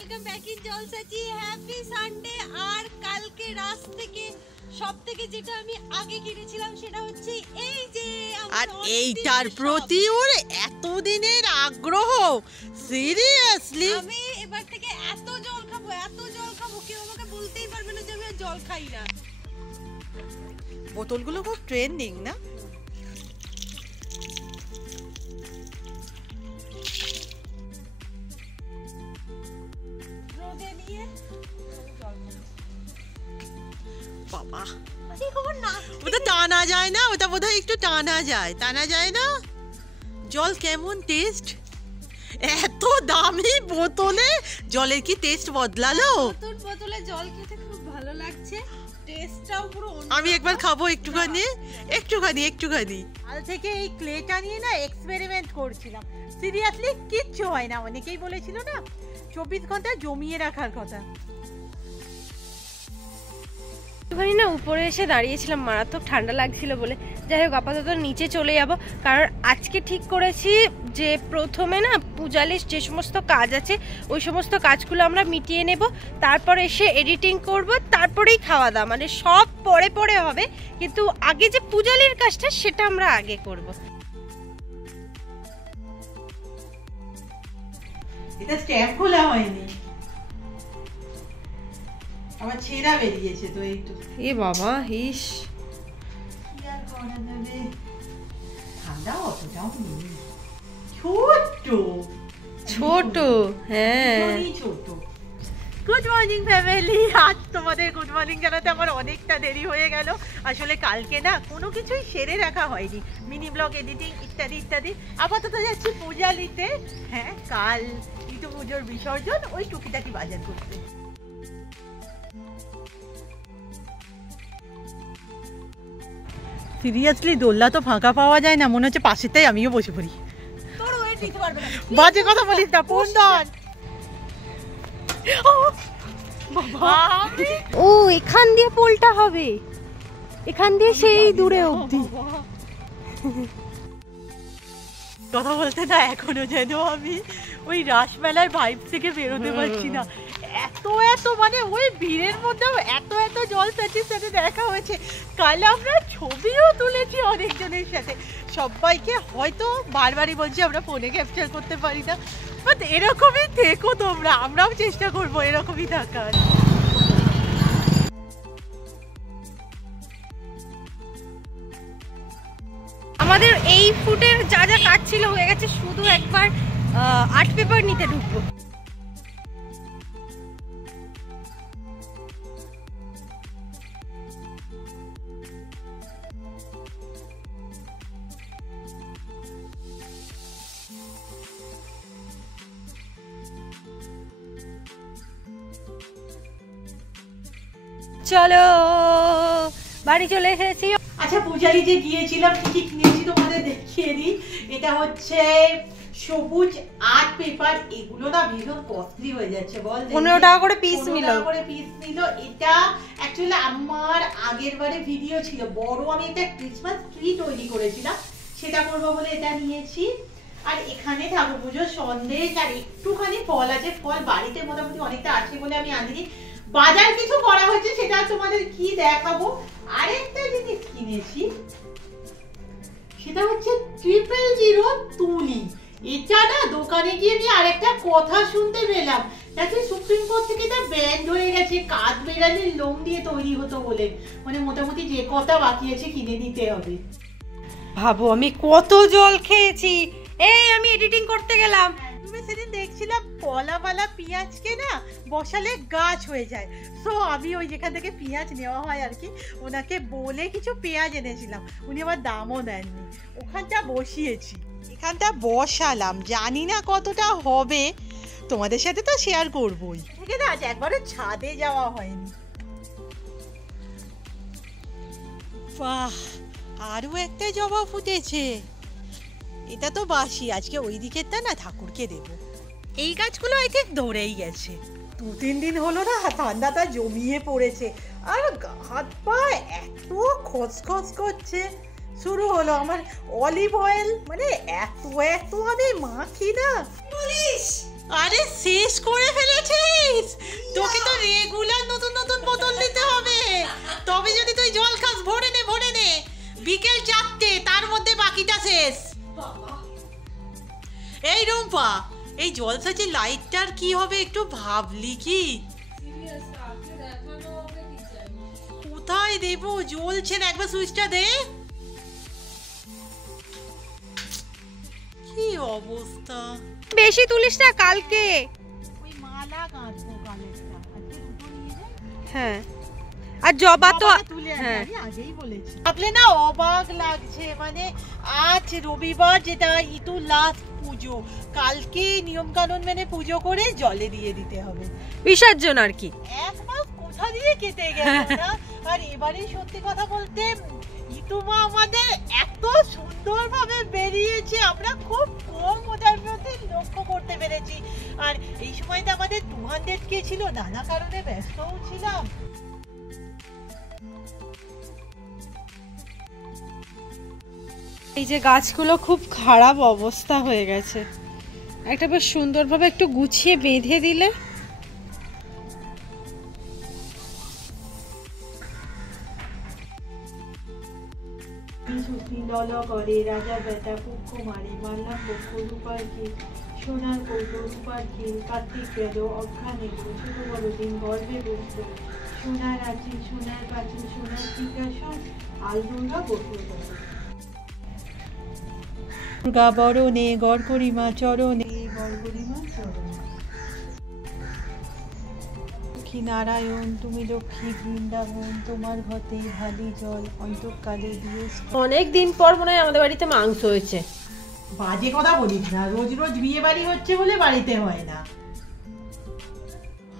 Welcome back in জলসাচি। Happy Sunday. আর কালকে রাত থেকে সবথেকে যেটা আমি আগে কিনেছিলাম সেটা হচ্ছে এই যে, আর এইটার প্রতি ওর এতদিনের আগ্রহ। সিরিয়াসলি আমি এবার থেকে এত জল খাবো কেউ আমাকে বলতেই পারবে না যে আমি জল খাই না। বোতলগুলো খুব ট্রেন্ডিং না? বাবা ওটা টানা যায় না, ওটা বোধহয় একটু টানা যায় না। জল কেমন টেস্ট? এত দামি বোতলে জলের কি টেস্ট বদলালো? বোতলে জল খেতে খুব ভালো লাগছে, টেস্টটাও পুরো অন্য। আমি একবার খাবো একটুখানি। কাল থেকে এই ক্লেটা নিয়ে না এক্সপেরিমেন্ট করছিলাম। সিরিয়াসলি কিচ্ছু হয় না। অনেকেই বলেছিল না 24 ঘন্টা জমিয়ে রাখার কথা। একটুখানি না উপরে এসে দাঁড়িয়েছিলাম, মারাত্মক ঠান্ডা লাগছিল বলে। যাই হোক, আপাতত নিচে চলে যাব, কারণ আজকে ঠিক করেছি যে প্রথমে না পূজালির যে সমস্ত কাজ আছে ওই সমস্ত কাজগুলো আমরা মিটিয়ে নেব, তারপর এসে এডিটিং করব, তারপরেই খাওয়া দাওয়া, মানে সব পরে পরে হবে, কিন্তু আগে যে পূজালির কাজটা সেটা আমরা আগে করব। এটা স্ট্যাম্প খোলা হয়নি, আমার ছেঁড়া বেরিয়েছে তো একটু। এ বাবা, হিস ঠান্ডা অতটাও নেই, ছোট হ্যাঁ ছোট। Good morning family. আজ তোমাদের গুড মর্নিং জানাতে আমার অনেকটা দেরি হয়ে গেল। আসলে কালকে না কোনো কিছুই সেরে রাখা হয়নি, মিনি ব্লগ এডিটিং ইত্যাদি ইত্যাদি। আপাতত যাচ্ছি পূজালিতে। হ্যাঁ, কাল ইটু পুজোর বিসর্জন, ওই টুকিটাকি বাজার করতে। সিরিয়াসলি দোল্লা তো ফাঁকা পাওয়া যায় না, মনে হচ্ছে পাশেতেই আমিও বসে পড়ি। বাজে কথা বলিস না, পূর্ণন। ও এখান দিয়ে পোলটা হবে, এখান দিয়ে সেই দূরে অবধি। কথা বলতে না এখনো যেন আমি ওই রাসমেলার ভাইব থেকে বেরোতে পারছি না। এত মানে ওই ভিড়ের মধ্যেও এত জলসাচির সাথে দেখা হয়েছে। কাল আমরা ছবিও তুলেছি অনেকজনের সাথে। সবাইকে হয়তো বারবারই বলছি আমরা ফোনে ক্যাপচার করতে পারি না, বাট এরকমই থেকো তোমরা, আমরাও চেষ্টা করবো এরকমই থাকার। আমাদের এই ফুটের যা যা কাজ ছিল হয়ে গেছে, শুধু একবার আর্ট পেপার নিতে ঢুকবো। চলো বাড়ি চলে এসেছি। আচ্ছা, পূজারি যে গিয়েছিলাম কি কি কিনেছি তোমাদের দেখিয়ে দিই। এটা হচ্ছে সবুজ আর্ট পেপার। এগুলো না ভীষণ কস্টলি হয়ে যাচ্ছে বল, 15 টাকা করে পিস নিল। এটা অ্যাকচুয়ালি আমার আগের বারে ভিডিও ছিল বড়, আমি একটা ক্রিসমাস ট্রি তৈরি করেছিলাম, সেটা করবো বলে এটা নিয়েছি। আর এখানে ঠাকুর পুজোর সন্দেশ আর একটুখানি ফল আছে। ফল বাড়িতে মোটামুটি অনেকটা আছে বলে আমি আনিনি। বাজার কিছু করা হয়েছে, সেটা তোমাদের কি দেখাবো। আরেকটা জিনিস কিনেছি, সেটা হচ্ছে 000 তুলি। এটা না দোকানে গিয়ে আমি আরেকটা কথা শুনতে পেলাম, যাতে সুপ্রিম কোর্ট থেকে এটা ব্যান হয়ে গেছে, কাঠ বেড়ালের লোম দিয়ে তৈরি হতো বলে। মানে মোটামুটি যে কথা বাকি আছে কিনে নিতে হবে। ভাবো আমি কত জল খেয়েছি। এই আমি এডিটিং করতে গেলাম, তুমি সেদিন দেখছিলাম কলাওয়ালা পেঁয়াজকে না বসালে গাছ হয়ে যায়। সো আমি ওই যেখান থেকে পেঁয়াজ নেওয়া হয় আর কি, ওনাকে বলে কিছু পেঁয়াজ এনেছিলাম, উনি আবার দামও দেননি। ওখানটা বসিয়েছি, এখানটা বসালাম, জানি না কতটা হবে, তোমাদের সাথে তো শেয়ার করবোই। ঠিক আছে, আজ একবারও ছাদে যাওয়া হয়নি। বাহ, আরও একটা জবা ফুটেছে। এটা তো বাসি, আজকে ওই দিকেরটা না ঠাকুরকে দেব। এই গাছগুলো আই থিঙ্ক ধরেই গেছে, 2-3 দিন হলো না, ঠান্ডাটা জমিয়ে পড়েছে। আর হাত পা এত খসখস করছে। শুরু হলো আমার অলিভ অয়েল, মানে এত আমি মাখি না, বলিস আরে শেষ করে ফেলেছিস? তোকে তো রেগুলার নতুন নতুন বোতল নিতে হবে, তবে যদি তুই জল খাস। ভরে নে ভরে নে, বিকেল 4টে, তার মধ্যে বাকিটা শেষ। এই রুম্পা, এই জলসাজের লাইটটার কি হবে একটু ভাবলি কি? কোথায় দেবো? জ্বলছে না, একবার সুইচটা দে। কি অবস্থা! বেশি তুলিস না, কালকে। ওই মালা গাঁথবো কানেরটা, আজকে দুটো নিয়ে যাই। হ্যাঁ, আর জবা তো হ্যাঁ আগেই বলেছি। আপনি না অবাক লাগছে, মানে আজ রবিবার, যেটা ইতু লাস্ট পুজো, কালকে নিয়ম কানুন মেনে পুজো করে জলে দিয়ে দিতে হবে, বিসর্জন আর কি। এক মাস কোথা দিয়ে কেটে গেল না। আর এবারে সত্যি কথা বলতে ইতুমা আমাদের এত সুন্দরভাবে বেরিয়েছে, আমরা খুব কম ওদের প্রতি লক্ষ্য করতে পেরেছি। আর এই সময়টা আমাদের 200K ছিল, নানা কারণে ব্যস্তও ছিলাম। এই যে গাছগুলো খুব খারাপ অবস্থা হয়ে গেছে, একটা বেশ সুন্দরভাবে একটু গুছিয়ে বেঁধে দিলে। করে রাজা বেটা পক্ষ মারে, মারলাম পক্ষ রূপার খেল, সোনার কৌটো রূপার খেল, কার্তিক গেল অজ্ঞান এলো, ছোট বড় দিন গর্বে বসল, সোনার আঁচল সোনার পাঁচিল সোনার সিংহাসন, আলদুর্গা বসল। দুর্গা বরণে গড়গড়িমা চরণে, গড়গড়িমা চরণে। লক্ষ্মী নারায়ণ তুমি লক্ষ্মী বৃন্দাবন, তোমার ঘতে ভালি জল অন্তকালে দিয়ে। অনেক দিন পর মনে হয় আমাদের বাড়িতে মাংস হয়েছে। বাজে কথা বলিস না, রোজ রোজ বিয়ে বাড়ি হচ্ছে বলে বাড়িতে হয় না।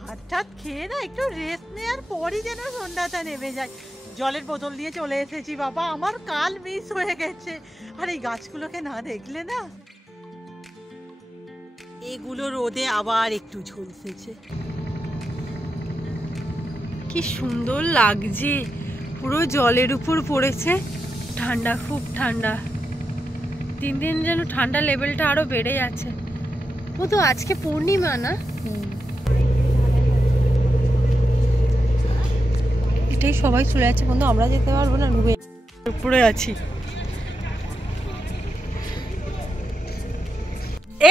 হঠাৎ খেয়ে না একটু রেস্ট নেওয়ার পরই যেন সন্ধ্যাটা নেমে যায়। জলের বোতল দিয়ে চলে এসেছি বাবা, আমার কাল মিস হয়ে গেছে। আর এই গাছগুলোকে না দেখলে না, এগুলো রোদে আবার একটু ঝলসেছে। কি সুন্দর লাগছে, পুরো জলের উপর পড়েছে, ঠান্ডা, খুব ঠান্ডা। দিন দিন যেন ঠান্ডা লেভেলটা আরো বেড়ে যাচ্ছে। ও তো আজকে পূর্ণিমা না? এটাই সবাই চলে যাচ্ছে বন্ধু, আমরা যেতে পারবো না, ডুবে উপরে আছি।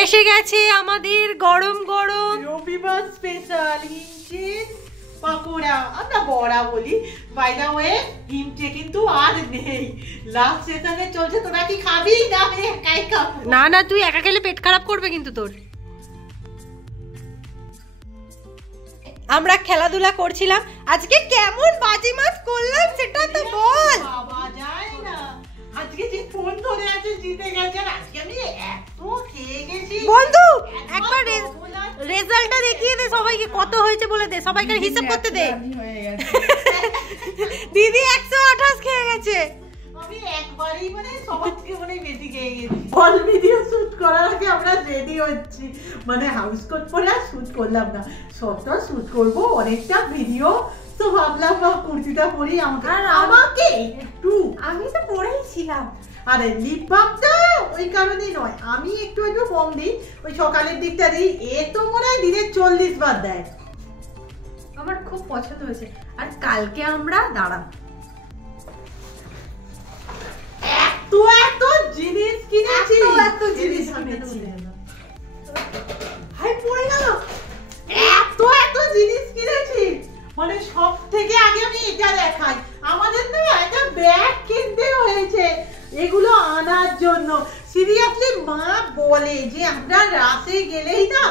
এসে গেছে আমাদের গরম গরম রবিবার স্পেশাল হিমচের পাকোড়া, আমরা বড়া বলি। বাই দ্য ওয়ে হিমচে কিন্তু আর নেই, লাস্ট সেশনে চলছে। তোরা কি খাবি না আমি একাই খাবো? না না, তুই একা খেলে পেট খারাপ করবে কিন্তু তোর। আমরা খেলাধুলা করছিলাম, আজকে কেমন বাজিমাত করলাম সেটা তো বল। বাবা যায় না, আজকে যে ফোন ধরে আছে জিতে গেছে। আর আজকে আমি এত খেয়ে গেছি বন্ধু, একবার রেজাল্টটা দেখিয়ে দে সবাইকে, কত হয়েছে বলে দে, সবাইকে হিসাব করতে দে। দিদি 128 খেয়ে গেছে। আমি একবারই মানে সবার থেকে মানে বেশি খেয়ে গেছি। অল ভিডিও শুট করার আগে আমরা রেডি হচ্ছি, মানে হাউস কোট পরে আর শুট করলাম না, সবটা শুট করব অনেকটা ভিডিও। তো ভাবলাম কুর্তিটা পরি, আমাকে একটু, আমি তো পরেই ছিলাম। আরে লিপ বামটা ওই কারণেই নয়, আমি একটু একটু কম দিই, ওই সকালের দিকটা দিই। এ তো মনে হয় দিনে 40 বার দেয়। আমার খুব পছন্দ হয়েছে। আর কালকে আমরা দাঁড়াম এত এত জিনিস কিনেছি, এত জিনিস কিনেছি, হাই পড়ে গেল। এত এত জিনিস কিনেছি, মানে সব থেকে আগে আমি এটা দেখাই। আমাদের না একটা ব্যাগ কিনতে হয়েছে এগুলো আনার জন্য। সিরিয়াসলি মা বলে যে আমরা রাতে গেলেই না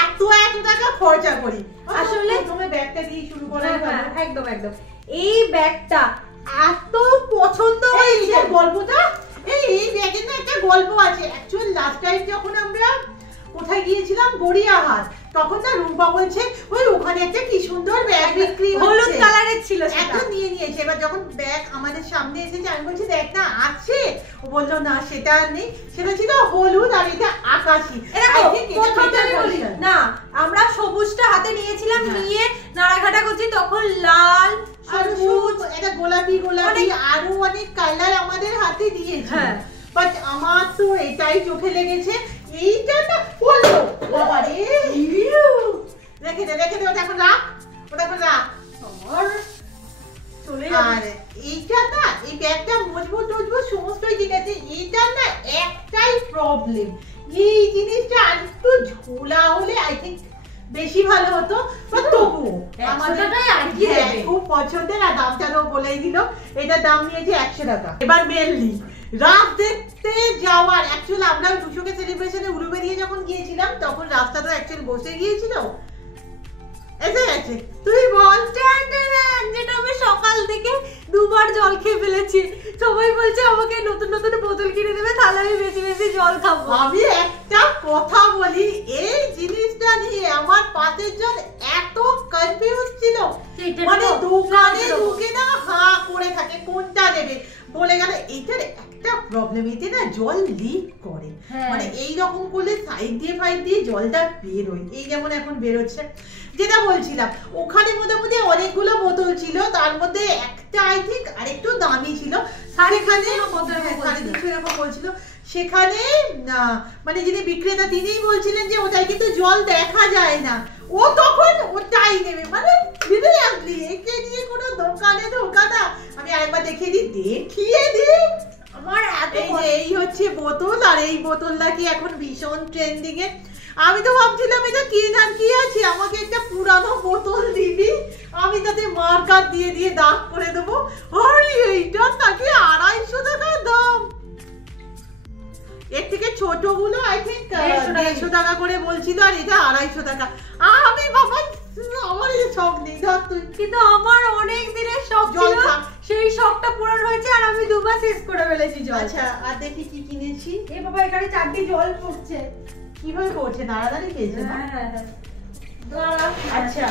এত এত টাকা খরচা করি। আসলে প্রথমে ব্যাগটা দিয়ে শুরু করাই ভালো। একদম একদম। এই ব্যাগটা এত পছন্দ হয়েছে, গল্পটা এই ব্যাগের না একটা গল্প আছে। অ্যাকচুয়ালি লাস্ট টাইম যখন আমরা কোথায় গিয়েছিলাম, গড়িয়াহাট, তখন না রুম্পা বলছে ওই ওখানে একটা কি সুন্দর ব্যাগ বিক্রি হচ্ছে, হলুদ কালারের ছিল সেটা, একটা নিয়ে নিয়েছে। এবার যখন ব্যাগ আমাদের সামনে এসেছে আমি বলছি দেখ না আছে, ও বললো না সেটা আর নেই, সেটা ছিল হলুদ আর এটা আকাশি। না, আমরা সবুজটা হাতে নিয়েছিলাম, নিয়ে নাড়াঘাটা করছি, তখন লাল, সবুজ, এটা গোলাপি গোলাপি আরো অনেক কালার আমাদের হাতে দিয়েছে। বাট আমার তো এটাই চোখে লেগেছে। এইটা না বললো বাবা রে, রেখে দে ওটা এখন রাখ, আমার চলে যাবে। আর এইটা না, এই ব্যাগটা মজবুত সমস্তই ঠিক আছে, এইটা না একটাই প্রবলেম, এই জিনিসটা আরেকটু ঝোলা হলে আই থিঙ্ক বেশি ভালো হতো। তবুও আমাদের খুব পছন্দের, আর দামটাও বলেই দিল, এটার দাম নিয়েছে 100 টাকা। এবার মেনলি রাত দেখতে যাওয়ার, অ্যাকচুয়ালি আমরা টুসুকে সেলিব্রেশনে উলুবেরিয়া যখন গিয়েছিলাম তখন রাস্তাটা অ্যাকচুয়ালি বসে গিয়েছিল, এসে গেছে। তুই বল। যেটা আমি সকাল থেকে 2 বার জল খেয়ে ফেলেছি, সবাই বলছে আমাকে নতুন বোতল কিনে দেবে, তাহলে আমি বেশি জল খাবো। আমি একটা কথা বলি, এই জিনিসটা নিয়ে আমার পাশের জন এত কনফিউজ ছিল, মানে দোকানে ঢুকে না হা করে থাকে কোনটা নেবে, বলে গেল এইটার একটা প্রবলেম, এতে না জল লিক করে, মানে এই রকম করলে সাইড দিয়ে জলটা বের হয়, এই যেমন এখন বের হচ্ছে। যেটা বলছিলাম, ওখানে মোটামুটি অনেকগুলো বোতল ছিল, তার মধ্যে একটা আই থিঙ্ক আরেকটু দামি ছিল, সেখানে 350 এরকম বলছিল। সেখানে মানে যিনি বিক্রেতা তিনিই বলছিলেন যে ওটাই কিন্তু জল দেখা যায় না, ও তখন ওটাই নেবে, মানে একে নিয়ে কোনো দোকানে ঢোকা না। আমি আরেকবার দেখিয়ে দিই আমার এই হচ্ছে বোতল, আর এই বোতলটা কি এখন ভীষণ ট্রেন্ডিং এ। আমি তো ভাবছিলাম এটা কি নাম কি আছে, আমাকে একটা পুরানো বোতল দিবি, আমি তাতে মার্কার দিয়ে দাগ করে দেবো। আর এইটা তাকে 250 টাকা দাম, এর থেকে ছোট গুলো আই থিঙ্ক 150 টাকা করে বলছিল, আর এটা 250 টাকা। আমি বাবা আমার এই শখ নেই, ধর তুই। কিন্তু আমার অনেক দিনের শখ ছিল, সেই শখটা পূরণ হয়েছে, আর আমি 2 বার শেষ করে ফেলেছি জল। আচ্ছা, আর দেখি কি কিনেছি। এ বাবা, এখানে 4টি জল পড়ছে। কিভাবে পড়ছে? দাঁড়াদাঁড়ি পেয়েছে না? হ্যাঁ। আচ্ছা,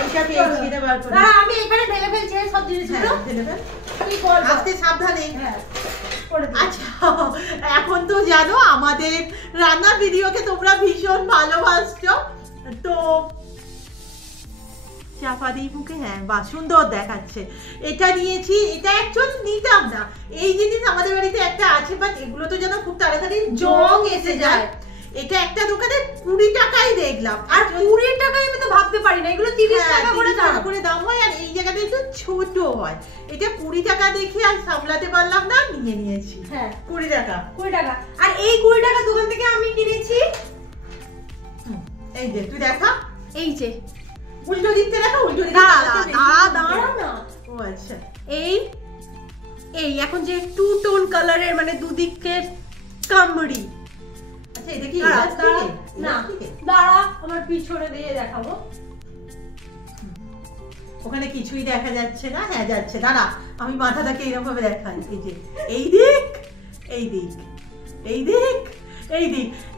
এইটা পেয়েছি, এটা বার করে। দাঁড়া, আমি এখানে ঢেলে ফেলছি সব জিনিসগুলো। ফেলে ফেল। তুই কর, আস্তে সাবধানে। হ্যাঁ করে দে। আচ্ছা, এখন তো জানো আমাদের রান্নার ভিডিওকে তোমরা ভীষণ ভালোবাসছো, তো চাপা দিই মুখে, হ্যাঁ বাহ সুন্দর দেখাচ্ছে। এটা নিয়েছি, এটা অ্যাকচুয়ালি নিতাম না, এই জিনিস আমাদের বাড়িতে একটা আছে, বাট এগুলো তো যেন খুব তাড়াতাড়ি জং এসে যায়। এটা একটা দোকানে 20 টাকায় দেখলাম, আর 20 টাকায় আমি তো ভাবতে পারি না, এগুলো 30 টাকা করে দাম হয়, আর এই জায়গাটা একটু ছোট হয়। এটা 20 টাকা দেখে আর সামলাতে পারলাম না, নিয়েছি। হ্যাঁ 20 টাকা। আর এই 20 টাকা দোকান থেকে আমি কিনেছি, এই যে তুই দেখা, এই যে উল্টো দিকতে দেখা, উল্টো দিকে দাঁড়া না। ও আচ্ছা, এই এখন যে 2 টোন কালারের, মানে দুদিকের কামড়ি। আচ্ছা, এটা কি না, দাঁড়া আমার পিছনে দিয়ে দেখাবো। ওখানে কিছুই দেখা যাচ্ছে না, হ্যাঁ যাচ্ছে, দাঁড়া আমি মাথাটাকে এরকম ভাবে দেখাই, এই যে এই দিক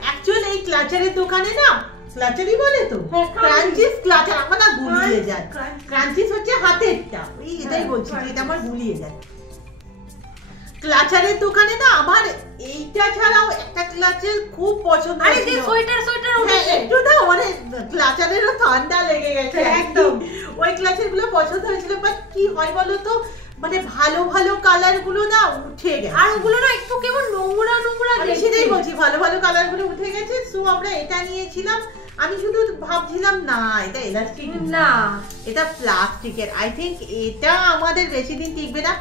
অ্যাকচুয়ালি এই ক্লাচারের দোকানে না, ক্লাচারই বলে তো, ক্রাঞ্চিস ক্লাচার, আমার না গুলিয়ে যায়। ক্রাঞ্চিস হচ্ছে হাতেরটা, এটাই বলছি যে এটা আমার গুলিয়ে যায়। ক্লাচারের দোকানে না আমার এইটা ছাড়াও একটা ক্লাচার খুব পছন্দ ছিল। আরে যে সোয়েটার উঠেছে, একটু না মানে ক্লাচারেরও ঠান্ডা লেগে গেছে একদম। ওই ক্লাচার গুলো পছন্দ হয়েছিল, বাট কি হয় বলো তো, মানে ভালো কালার গুলো না উঠে গেছে, আর ওগুলো না একটু কেমন নোংরা আমি সেটাই বলছি, ভালো কালার গুলো উঠে গেছে। সো আমরা এটা নিয়েছিলাম, আমি শুধু ভাবছিলাম না এটা এলাস্টিক না, এটা প্লাস্টিকের, আই থিঙ্ক এটা আমাদের বেশি দিন টিকবে না।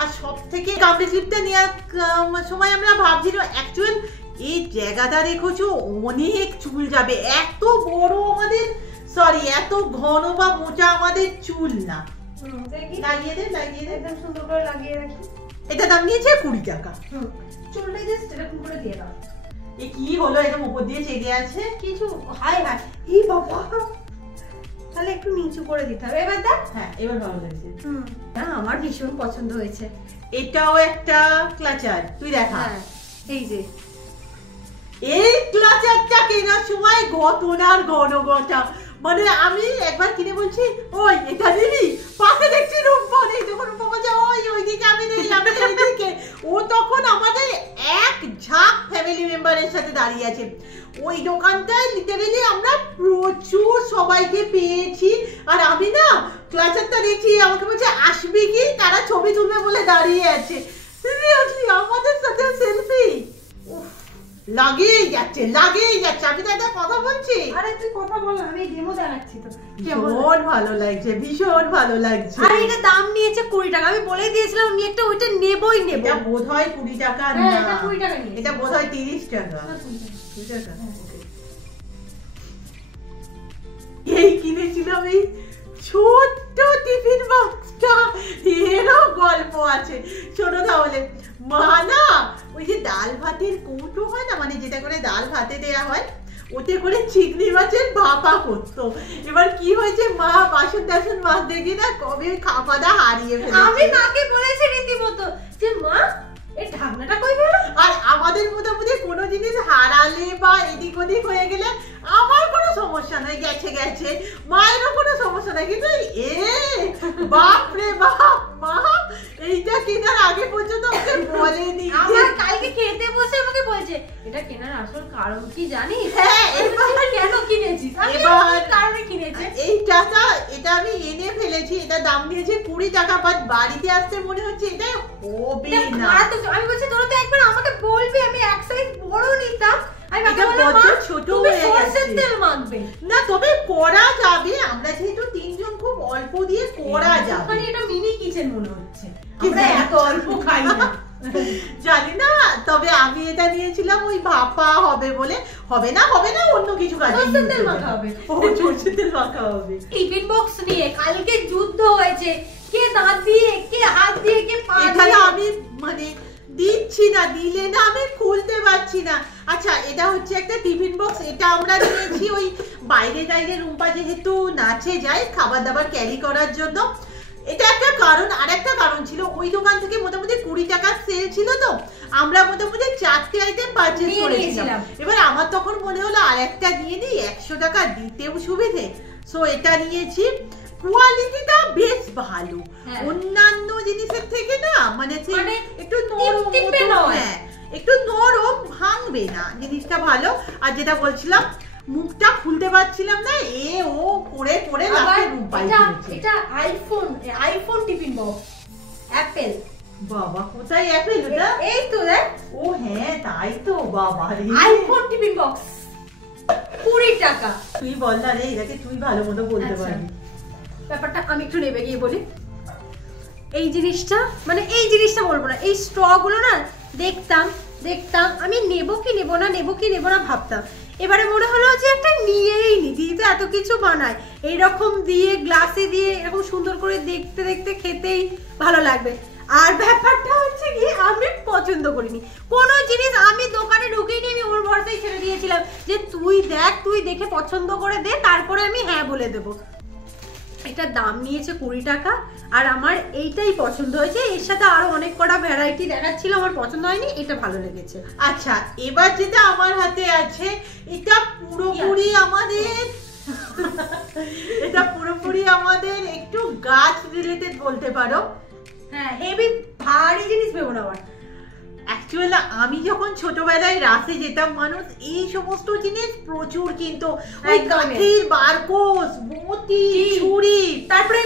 আর সব থেকে কামড়ি ক্লিপটা নেওয়ার সময় আমরা ভাবছিল অ্যাকচুয়াল এই জায়গাটা দেখেছো অনেক চুল যাবে, এত বড় আমাদের, সরি এত ঘন বা মোটা আমাদের চুল না। লাগিয়ে দে একদম সুন্দর করে লাগিয়ে রাখি। এটা দাম নিয়েছে 20 টাকা। চুলটা জাস্ট এরকম করে দিয়ে দাও। এ কি হলো, এরকম উপর দিয়ে চেড়ে আছে কিছু, হাই এই বাবা, তাহলে একটু নিচু করে দিতে হবে। এবার দেখ, হ্যাঁ এবার ভালো লাগছে। না আমার ভীষণ পছন্দ হয়েছে। এটাও একটা ক্লাচার, তুই দেখা। এই যে এই ক্লাচারটা কেনার সময় ঘটনার ঘনঘটা, মানে আমি একবার কিনে বলছি ওই এটা নিবি, পাশে দেখছি রূপম নেই, যখন রূপম বলছে ওইদিকে আমি নেই, আমি এইদিকে, ও তখন আমাদের এক ঝাঁক ফ্যামিলি মেম্বারের সাথে দাঁড়িয়ে আছে। ওই দোকানটায় লিটারেলি আমরা প্রচুর সবাইকে পেয়েছি, আর আমি না ক্লাচারটা দেখছি, আমাকে বলছে আসবি কি, তারা ছবি তুলবে বলে দাঁড়িয়ে আছে। সিরিয়াসলি আমাদের সাথে সেলফি, লাগেই যাচ্ছে আমি তো একটা কথা বলছি। আরে তুই কথা বল, আমি ডেমো দেখাচ্ছি তো। ভীষণ ভালো লাগছে, ভীষণ ভালো লাগছে। আর এটা দাম নিয়েছে 20 টাকা। আমি বলে দিয়েছিলাম আমি একটা ওইটা নেবই নেব। এটা বোধহয় 20 টাকা না, এটা 20 টাকা নিয়েছে। এটা বোধহয় 30 টাকা। 20 টাকা। এই কিনেছিলাম এই ছোট্ট টিফিন বক্সটা, এরও গল্প আছে। শোনো তাহলে, মা না ওই যে ডাল ভাতের কৌটো হয় না, মানে যেটা করে ডাল ভাতে দেয়া হয়, ওতে করে চিংড়ি মাছের ভাপা করতো। এবার কি হয়েছে, মা বাসন টাসন মাছ দেখি না কবে খাপাটা হারিয়ে ফেলেছে। আমি মাকে বলেছি রীতিমতো যে মা এই ঢাকনাটা কই গেল। আর আমাদের মোটামুটি কোনো জিনিস হারালে বা এদিক ওদিক হয়ে গেলে আমার কোনো সমস্যা নাই, গেছে মায়েরও কোনো সমস্যা নাই, কিন্তু বাপ রে বাপ, মা এইটা কেনার আগে পর্যন্ত ওকে বলেনি। আমার কালকে খেতে বসে আমাকে বলছে এটা কেনার আসল কারণ কি জানিস? হ্যাঁ, এবার কেন কিনেছিস? এবার কারণে কিনেছে। এটা আমি এনে ফেলেছি, এটা দাম নিয়েছে 20 টাকা, বাট বাড়িতে আসতে মনে হচ্ছে এটা হবে না। আমি বলছি তোরা তো একবার আমাকে বলবি, আমি এক সাইজ বড় নিতাম। আমি এটা বড় ছোট হয়ে গেছে। তেল মাখবে না, তবে করা যাবে, আমরা যেহেতু 3 জন খুব অল্প দিয়ে করা যাবে। মানে এটা মিনি কিচেন মনে হচ্ছে, আমরা এত অল্প খাই না। জানি না, তবে আমি এটা নিয়েছিলাম ওই ভাপা হবে বলে। হবে না অন্য কিছু কাজে সরষের তেল মাখা হবে। ও সরষের তেল মাখা হবে। টিফিন বক্স নিয়ে কালকে যুদ্ধ হয়েছে, কে দাঁত দিয়ে, কে হাত দিয়ে, কে পা দিয়ে। এখানে আমি মানে দিচ্ছি না, দিলে না আমি খুলতে পারছি না। আচ্ছা, এটা হচ্ছে একটা টিফিন বক্স। এটা আমরা নিয়েছি ওই বাইরে রুম্পা যেহেতু নাচে যায়, খাবার দাবার ক্যারি করার জন্য। এটা একটা কারণ। আর একটা কারণ ছিল, ওই দোকান থেকে মোটামুটি 20 টাকার সেল ছিল, তো আমরা মোটামুটি 4টে আইটেম পারচেজ করেছিলাম। এবার আমার তখন মনে হলো আর একটা নিয়ে নিই, 100 টাকা দিতেও সুবিধে, সো এটা নিয়েছি। কোয়ালিটিটা বেশ ভালো, অন্যান্য জিনিসের থেকে না, মানে একটু নরম, হ্যাঁ একটু নরম, ভাঙবে না, জিনিসটা ভালো। আর যেটা বলছিলাম, মুখটা খুলতে পারছিলাম না, ও করে করে লাস্টে রুম পাই দিয়েছে। এটা আইফোন টিফিন বক্স, অ্যাপেল। বাবা, কোথায় অ্যাপেল ওটা? এই তো দেখ। ও হ্যাঁ, তাই তো। বাবা রে, আইফোন টিফিন বক্স 20 টাকা। তুই বল না রে, এটাকে তুই ভালো মতো বলতে পারবি। ব্যাপারটা আমি একটু নেবে গিয়ে বলি। এই জিনিসটা বলবো না, এই স্ট্র গুলো না দেখতাম আমি নেব কি নেব না ভাবতাম। এবারে মনে হলো যে একটা নিয়েই নি, দিদি তো এত কিছু বানায়, এইরকম দিয়ে গ্লাসে দিয়ে এরকম সুন্দর করে দেখতে খেতেই ভালো লাগবে। আর ব্যাপারটা হচ্ছে কি, আমি পছন্দ করিনি কোনো জিনিস, আমি দোকানে ঢুকিনি, আমি ওর ভরসায় ছেড়ে দিয়েছিলাম যে তুই দেখ, তুই দেখে পছন্দ করে দে, তারপরে আমি হ্যাঁ বলে দেবো। এটা দাম নিয়েছে 20 টাকা, আর আমার এইটাই পছন্দ হয়েছে। এর সাথে আরো অনেক কটা ভ্যারাইটি দেখাচ্ছিল, আমার পছন্দ হয়নি, এটা ভালো লেগেছে। আচ্ছা, এবার যেটা আমার হাতে আছে, এটা পুরোপুরি আমাদের একটু গাছ রিলেটেড বলতে পারো। হ্যাঁ, হেভি ভারী জিনিস ভেবো না। আবার অ্যাকচুয়ালি আমি যখন ছোটবেলায় রাসে যেতাম, মানুষ এই সমস্ত জিনিস প্রচুর কিনতো। ওই কাঠের বারকোস, মতি, ছুরি, তারপরে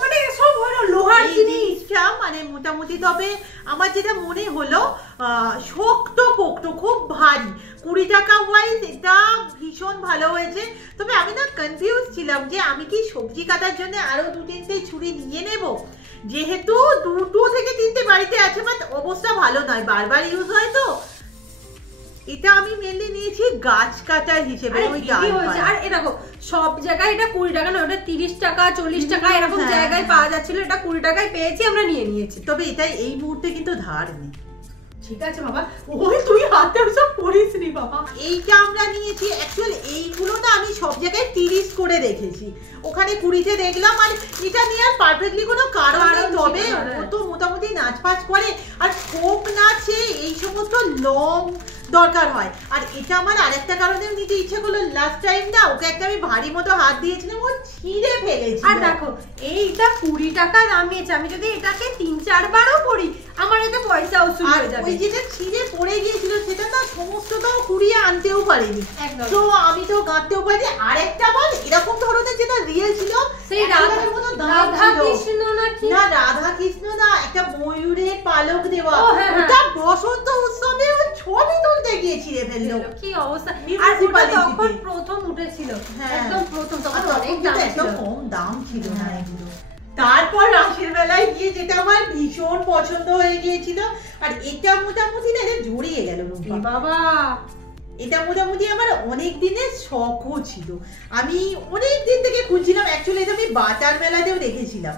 মানে সব হলো লোহার জিনিসটা, মানে মোটামুটি। তবে আমার যেটা মনে হলো, শক্ত পোক্ত, খুব ভারী। 20 টাকা ওয়াইজ এটা ভীষণ ভালো হয়েছে। তবে আমি না কনফিউজ ছিলাম যে আমি কি সবজি কাটার জন্য আরো 2-3টে ছুরি নিয়ে নেব, যেহেতু 2 থেকে 3টে বাড়িতে আছে, বাট অবস্থা ভালো নয়, বারবার ইউজ হয়। তো এটা আমি মেনলি নিয়েছি গাছ কাটার হিসেবে। আর এরকম সব জায়গায় এটা 20 টাকা না, ওটা 30 টাকা 40 টাকা এরকম জায়গায় পাওয়া যাচ্ছিল, এটা 20 টাকায় পেয়েছি, আমরা নিয়ে নিয়েছি। তবে এটা এই মুহূর্তে কিন্তু ধার নেই। ঠিক আছে বাবা, ওই তুই হাতে সব পড়িসনি বাবা। এইটা আমরা নিয়েছি। অ্যাকচুয়ালি এইগুলো না আমি সব জায়গায় 30 করে রেখেছি, ওখানে 20-তে দেখলাম। আর এটা নিয়ে আর পারফেক্টলি কোনো কারণ নেই, তবে ও তো মোটামুটি নাচ ফাচ করে, আর ফোক নাচে এই সমস্ত লং দরকার হয়। আর এটা আমার আরেকটা কারণেও নিতে ইচ্ছে করলো, লাস্ট টাইম না ওকে একটা আমি ভারী মতো হাত দিয়েছিলাম, ও ছিঁড়ে ফেলেছি। আর দেখো, এইটা 20 টাকা দাম নিয়েছে, আমি যদি এটাকে 3-4 বারও করি আমার এতে পয়সা উসুল হয়ে যাবে। ওই যেটা ছিঁড়ে পড়ে গিয়েছিল সেটা না সমস্তটাও কুড়িয়ে আনতেও পারিনি, তো আমি তো গাঁথতেও পারিনি। আরেকটা বল, এরকম ধরনের যেটা রিয়েল ছিল, সেই রাধা কৃষ্ণ না, একটা ময়ূরের পালক দেওয়া, ওটা বসন্ত উৎসবে ছবি তুলতে গিয়ে দিয়ে ছিঁড়ে ফেললো। কি অবস্থা! আর Municipality ওটা তখন তে। প্রথম উঠেছিল, হ্যাঁ। একদম প্রথম, তখন আর তখন অনেক কিন্তু দাম একদম ছিল। কম দাম ছিল না হ্যাঁ। এগুলো। তারপর রাসের বেলায় গিয়ে যেটা আমার ভীষণ পছন্দ হয়ে গিয়েছিল, আর এটা মোটামুটি না এটা জড়িয়ে গেল রূপা। বাবা, এটা মোটামুটি আমার অনেক দিনের শখও ছিল। আমি অনেক দিন থেকে খুঁজছিলাম, অ্যাকচুয়ালি এটা আমি বাটার মেলাতেও দেখেছিলাম,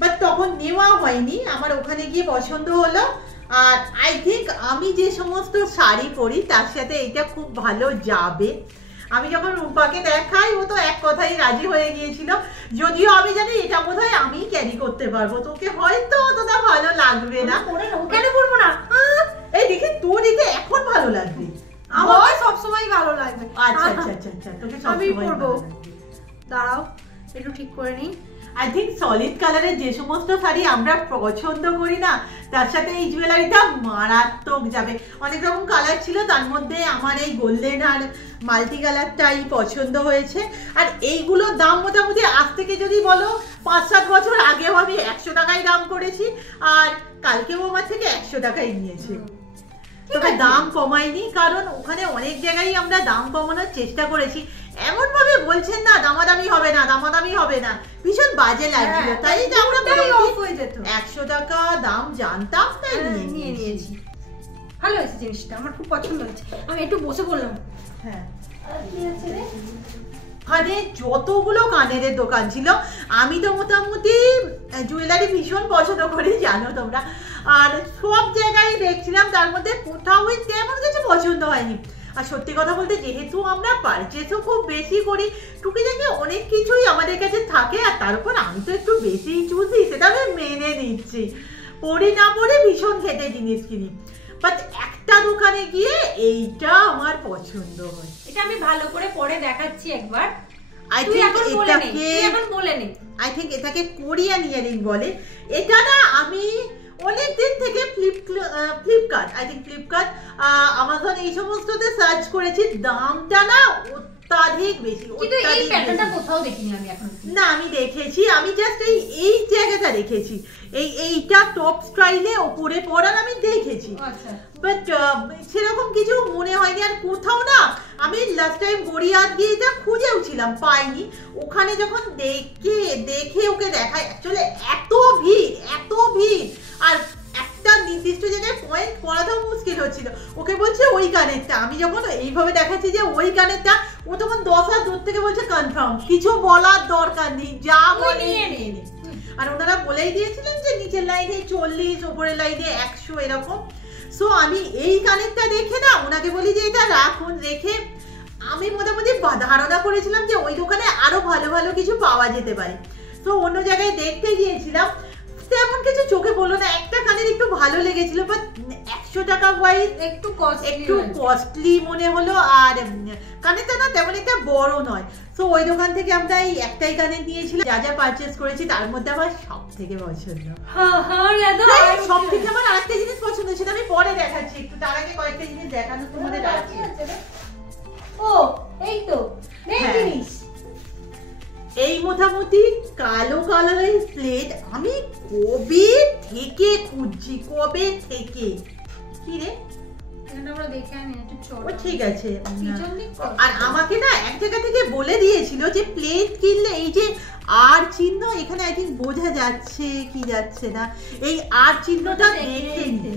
বাট তখন নেওয়া হয়নি। আমার ওখানে গিয়ে পছন্দ হলো। আর আই থিঙ্ক আমি যে সমস্ত শাড়ি পরি তার সাথে এটা খুব ভালো যাবে। আমি যখন রূপাকে দেখাই ও তো এক কথাই রাজি হয়ে গিয়েছিল, যদিও আমি জানি এটা বোধহয় আমি ক্যারি করতে পারবো, তোকে হয়তো অতটা ভালো লাগবে না। কেন পরবো না? এই দেখি তোর এটা এখন ভালো লাগবে। আমার সবসময় ভালো লাগবে। আচ্ছা আচ্ছা আচ্ছা আচ্ছা, তোকে আমি সবসময় পরবো। ভালো লাগবে। দাঁড়াও একটু ঠিক করে নিই। আই থিঙ্ক সলিড কালারের যে সমস্ত শাড়ি আমরা পছন্দ করি না, তার সাথে এই জুয়েলারিটা মারাত্মক যাবে। অনেক রকম কালার ছিল, তার মধ্যে আমার এই গোল্ডেন আর মাল্টি কালারটাই পছন্দ হয়েছে। আর এইগুলোর দাম মোটামুটি আজ থেকে যদি বলো 5-7 বছর আগেও আমি 100 টাকায় দাম করেছি, আর কালকেও আমার থেকে 100 টাকায় নিয়েছে। তবে দাম কমাইনি, কারণ ওখানে অনেক জায়গায় আমরা দাম কমানোর চেষ্টা করেছি। এমন ভাবে বলছেন না দামাদামি হবে না, দামাদামি হবে না, ভীষণ বাজে লাগছিল। তাই তো আমরা অফ হয়ে যেত। 100 টাকা দাম জানতাম, তাই নিয়ে নিয়েছি। ভালো হয়েছে জিনিসটা, আমার খুব পছন্দ হয়েছে। আমি একটু বসে বললাম। হ্যাঁ, কি আছে রে? ওখানে যতগুলো কানের দোকান ছিল, আমি তো মোটামুটি জুয়েলারি ভীষণ পছন্দ করি জানো তোমরা, আর সব জায়গায় দেখছিলাম, তার মধ্যে কোথাও তেমন কিছু পছন্দ হয়নি। আর সত্যি কথা বলতে, যেহেতু আমরা পারচেসও খুব বেশি করি, টুকিটাকি অনেক কিছুই আমাদের কাছে থাকে, আর তার উপর আমি তো একটু বেশি চুজি, সেটা আমি মেনে নিচ্ছি। পরি না পরে ভীষণ খেতে জিনিস কিনি, বাট একটা দোকানে গিয়ে এইটা আমার পছন্দ হয়। এটা আমি ভালো করে পরে দেখাচ্ছি একবার। আই তুই থিঙ্ক এখন বলে নে, এটাকে তুই এখন বলে নে। আই থিঙ্ক এটাকে কোরিয়ান ইয়ারিং বলে। এটা না আমি অনেক দিন থেকে Flipkart, I think Flipkart, Amazon এই সমস্ততে সার্চ করেছি। দামটা না অত্যাধিক বেশি, কিন্তু এই অত্যাধিক প্যাটার্নটা বেশি। কোথাও দেখিনি আমি এখন। না, আমি দেখেছি, আমি জাস্ট এই জায়গাটা দেখেছি, এইটা টপ স্টাইলে ওপরে পরার আমি দেখেছি, আচ্ছা। বাট সেরকম কিছু মনে হয়নি। আর কোথাও না, আমি লাস্ট টাইম গড়িয়াহাট গিয়ে এটা খুঁজেওছিলাম, পাইনি। ওখানে যখন দেখে ওকে দেখায়, অ্যাকচুয়ালি এত ভিড়, আর একটা নির্দিষ্ট জায়গায় পয়েন্ট করাটাও মুশকিল হচ্ছিল। ওকে বলছে ওই কানেরটা, আমি যখন এইভাবে দেখাচ্ছি যে ওই কানেরটা, ও তখন 10 হাত দূর থেকে বলছে কনফার্ম, কিছু বলার দরকার নেই, যা বলে নিয়ে নে। আর ওনারা বলেই দিয়েছিলেন যে নিচের লাইনে 40, উপরের লাইনে 100 এরকম। সো আমি এই কানেরটা দেখে না ওনাকে বলি যে এটা রাখুন, রেখে আমি মোটামুটি ধারণা করেছিলাম যে ওই দোকানে আরো ভালো ভালো কিছু পাওয়া যেতে পারে। তো অন্য জায়গায় দেখতে গিয়েছিলাম, তেমন কিছু চোখে পড়লো না। একটা কানের একটু ভালো লেগেছিল, বাট 100 টাকা ওয়াইজ একটু কস্টলি মনে হলো। আর কানেরটা না তেমন একটা বড় নয়। তো ওই দোকান থেকে আমরা এই একটাই কানের নিয়েছিলাম। যা যা পারচেস করেছি তার মধ্যে আমার সব থেকে পছন্দ, সব থেকে আমার আরেকটা জিনিস পছন্দ, সেটা আমি পরে দেখাচ্ছি। একটু তার আগে কয়েকটা জিনিস দেখানো তোমাদের আছে। ও এই তো জিনিস, এই মোটামুটি কালো কালারের প্লেট আমি কবে থেকে খুঁজছি, কি রে? আমরা দেখে আনি একটু ছোট। ও ঠিক আছে। পিছন দিক তো। আর আমাকে না এক জায়গা থেকে বলে দিয়েছিল যে প্লেট কিনলে এই যে আর চিহ্ন, এখানে আই থিঙ্ক বোঝা যাচ্ছে কি যাচ্ছে না, এই আর চিহ্নটা দেখে নিতে।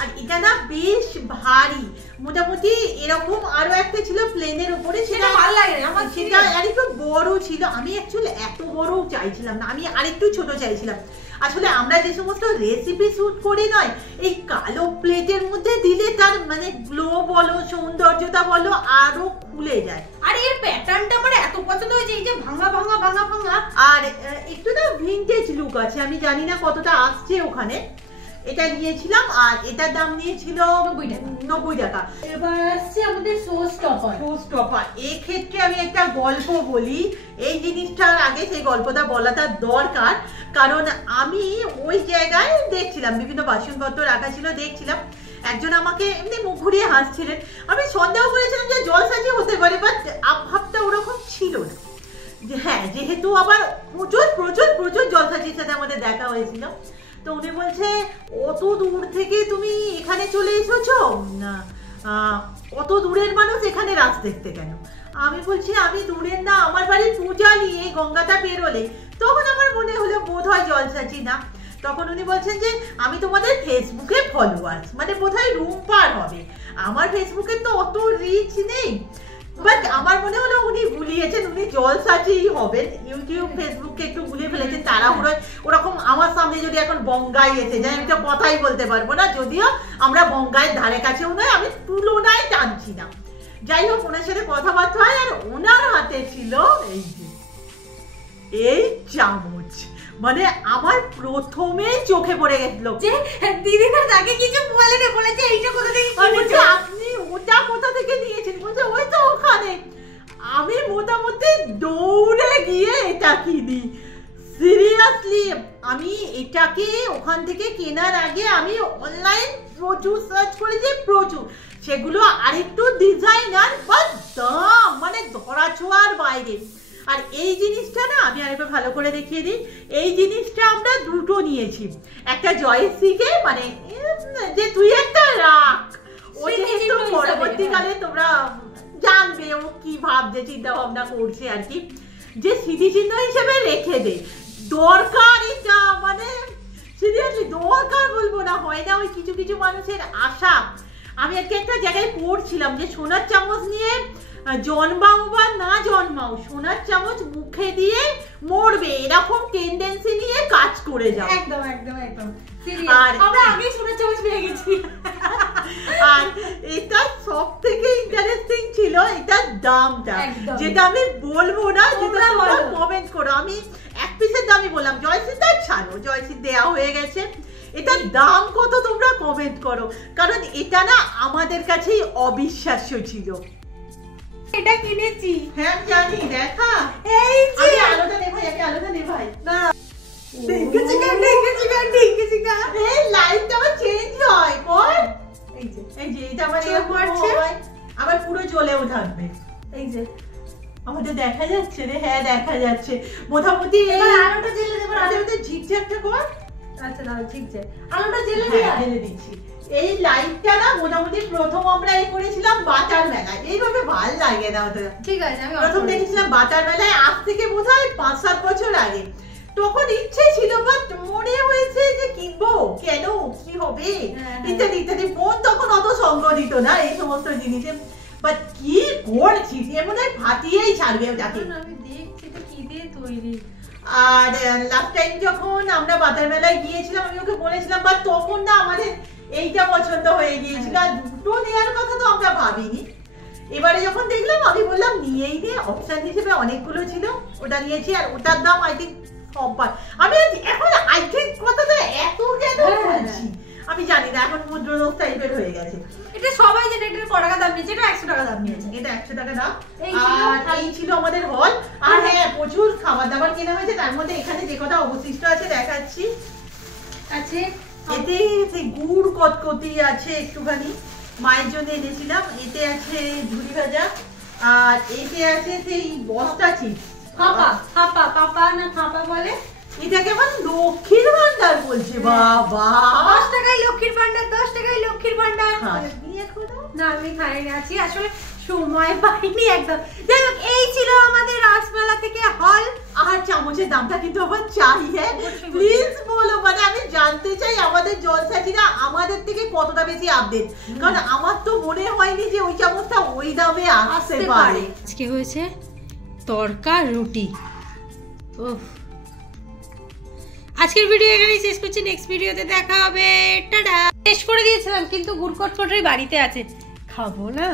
আর এটা না বেশ ভারী, মোটামুটি এরকম আরো একটা ছিল প্লেনের উপরে, সেটা ভালো লাগে না আমার, সেটা আরেকটু বড় ছিল। আমি অ্যাকচুয়ালি এত বড় চাইছিলাম না, আমি আরেকটু ছোট চাইছিলাম। আসলে আমরা যে সমস্ত রেসিপি শুট করি নয়, এই কালো প্লেটের মধ্যে দিলে তার মানে গ্লো বলো, সৌন্দর্যতা বলো, আরো খুলে যায়। আর এর প্যাটার্নটা আমার এত পছন্দ হয়েছে, এই যে ভাঙা ভাঙা ভাঙা ভাঙা, আর একটু না ভিনটেজ লুক আছে। আমি জানি না কতটা আসছে ওখানে। এটা নিয়েছিলাম, আর এটার দাম নিয়েছিল 90 টাকা। এবার আসছে আমাদের শোস্টপার। এই ক্ষেত্রে আমি একটা গল্প বলি, এই জিনিসটার আগে সেই গল্পটা বলাটা দরকার। কারণ আমি ওই জায়গায় দেখছিলাম, বিভিন্ন বাসনপত্র রাখা ছিল, দেখছিলাম একজন আমাকে এমনি মুখ ঘুরিয়ে হাসছিলেন। আমি সন্দেহ করেছিলাম যে জলসাজি হতে পারে, বাট ভাবটা ওরকম ছিল না। হ্যাঁ, যেহেতু আবার প্রচুর জলসাজির সাথে আমাদের দেখা হয়েছিল, তো উনি বলছে অত দূর থেকে তুমি এখানে চলে এসেছো, অত দূরের মানুষ এখানে রাস দেখতে কেন? আমি বলছি আমি দূরের না, আমার বাড়ির পূজা নিয়ে গঙ্গাটা বেরোলে। তখন আমার মনে হলো বোধ হয় জলসাচি না। তখন উনি বলছেন যে আমি তোমাদের ফেসবুকে ফলোয়ার্স, মানে বোধহয় রুম পার হবে। আমার ফেসবুকে তো অত রিচ নেই, বাট আমার মনে হলো উনি ভুলিয়েছেন, উনি জলসাচিই হবেন। ইউটিউব ফেসবুককে একটু ভুলিয়ে ফেলেছেন তাড়াহুড়োয়। ওরকম আমার সামনে যদি এখন বঙ্গাই এসে যায়, আমি তো কথাই বলতে পারবো না, যদিও আমরা বঙ্গাইয়ের ধারে কাছেও নয়, আমি তুলনায় টানছি না। যাই হোক, ওনার সাথে কথাবার্তা হয়, আর ওনার হাতে ছিল এই যে এই চামচ। মানে আমার প্রথমে চোখে পড়ে গেছিল যে দিদিরা তাকে কিছু বলেনি, বলেছে এইটা কোথা থেকে কিনেছো? আপনি ওটা কোথা থেকে নিয়েছেন? বলছে ওই তো ওখানে। আমি মোটামুটি দৌড়ে গিয়ে এটা কিনি। সিরিয়াসলি আমি এটাকে ওখান থেকে কেনার আগে আমি অনলাইন প্রচুর সার্চ করেছি, প্রচুর। সেগুলো আরেকটু ডিজাইনার, বাট দাম মানে ধরা ছোঁয়ার বাইরে। আর এই জিনিসটা না, আমি আরেকবার ভালো করে দেখিয়ে দিই। এই জিনিসটা আমরা দুটো নিয়েছি, একটা জয়শ্রীকে, মানে যে তুই একটা রাখ, ওই যেহেতু পরবর্তীকালে তোমরা জানবে ও কি ভাবছে, চিন্তা ভাবনা করছে আর কি, যে স্মৃতিচিহ্ন হিসেবে রেখে দে। দরকার এটা, মানে সিরিয়াসলি দরকার বলবো না, হয় না ওই কিছু কিছু মানুষের আশা। আমি আজকে একটা জায়গায় পড়ছিলাম যে সোনার চামচ নিয়ে জন্মাও বা না জন্মাও, সোনার চামচ মুখে দিয়ে মরবে, এরকম টেন্ডেন্সি নিয়ে কাজ করে যাও। একদম একদম একদম। আর আমরা আগেই সোনার চামচ পেয়ে গেছি। আর এটা সব থেকে ইন্টারেস্টিং ছিল এটার দামটা, যেটা আমি বলবো না, যেটা তোমরা কমেন্ট করো। আমি এক পিসের দামই বললাম, জয়শ্রীটা ছাড়ো, জয়শ্রী দেয়া হয়ে গেছে। এটার দাম কত তোমরা কমেন্ট করো, কারণ এটা না আমাদের কাছেই অবিশ্বাস্য ছিল। এটা কিনেছি। হ্যাঁ জানি, দেখা এই যে আলোটা নে ভাই, আমি আলোটা নে ভাই। না দেখেছি না, দেখেছি না, দেখেছি না। এই লাইটটা আবার চেঞ্জ হয় পর। এই যে এটা আবার এরকম মারছে, আবার পুরো জ্বলেও থাকবে। এই যে আমাদের দেখা যাচ্ছে রে? হ্যাঁ দেখা যাচ্ছে মোটামুটি। এবার আলোটা জ্বেলে দেব, আলোটা ঝিকঝাকটা কর। আচ্ছা দাও, ঠিক আছে, আলোটা জ্বেলে জ্বেলে দিচ্ছি। এই লাইটটা না মোটামুটি প্রথম আমরা এই করেছিলাম বাটার মেলায়। এইভাবে ভাল লাগে না ওটা। ঠিক আছে, আমি প্রথম দেখেছিলাম বাটার মেলায়, আজ থেকে বোধহয় 5-7 বছর আগে। তখন ইচ্ছে ছিল, বাট মনে হয়েছে যে কিনবো কেন, কি হবে ইত্যাদি ইত্যাদি। ফোন তখন অত সঙ্গ দিত না এই সমস্ত জিনিসে, বাট কি করছি এমন হয় ফাটিয়েই ছাড়বে ওটাকে। আমি দেখছি এটা কি দিয়ে তৈরি। আর লাস্ট টাইম যখন আমরা বাটার মেলায় গিয়েছিলাম, আমি ওকে বলেছিলাম, বাট তখন না আমাদের এইটা পছন্দ হয়ে গিয়েছিল, আর দুটো নেওয়ার কথা তো আমরা ভাবিনি। এবারে যখন দেখলাম আমি বললাম নিয়েই নে, অপশন হিসেবে অনেকগুলো ছিল, ওটা নিয়েছি। আর ওটার দাম আই থিঙ্ক সববার, আমি এখন আই থিঙ্ক কথাটা এত কেন বলছি আমি জানি না, এখন মুদ্রদোষ টাইপের হয়ে গেছে। এটা সবাই জানে এটা কত টাকা দাম নিয়েছে, এটা 100 টাকা দাম নিয়েছে। এটা 100 টাকা দাম। আর এই ছিল আমাদের হল। আর হ্যাঁ, প্রচুর খাবার দাবার কেনা হয়েছে, তার মধ্যে এখানে যে কটা অবশিষ্ট আছে দেখাচ্ছি। আছে এতে সেই গুড় কটকটি আছে একটুখানি, মায়ের জন্য এনেছিলাম। এতে আছে ঝুড়ি ভাজা, আর এতে আছে সেই বস্তা চিপস। খাপা খাপা পাপা না খাপা বলে, এটা কেমন লক্ষ্মীর ভান্ডার বলছে। বাবা 10 টাকায় লক্ষ্মীর ভান্ডার, 10 টাকায় লক্ষ্মীর ভান্ডার। না আমি খাইনি, আছি আসলে সময় পাইনি একদম। যাই হোক, এই ছিল আমাদের রাসমেলা থেকে হল। আর চামচের দামটা কিন্তু আবার চাই, হ্যাঁ প্লিজ বলো, মানে আমি জানতে চাই আমাদের জলসাচিরা আমাদের থেকে কতটা বেশি আপডেট, কারণ আমার তো মনে হয়নি যে ওই চামচটা ওই দামে আসতে পারে। আজকে হয়েছে তড়কা রুটি। ওহ, আজকের ভিডিও এখানেই শেষ করছি, নেক্সট ভিডিওতে দেখা হবে, টাটা। শেষ করে দিয়েছিলাম কিন্তু গুড় কটকটি বাড়িতে আছে, খাবো না।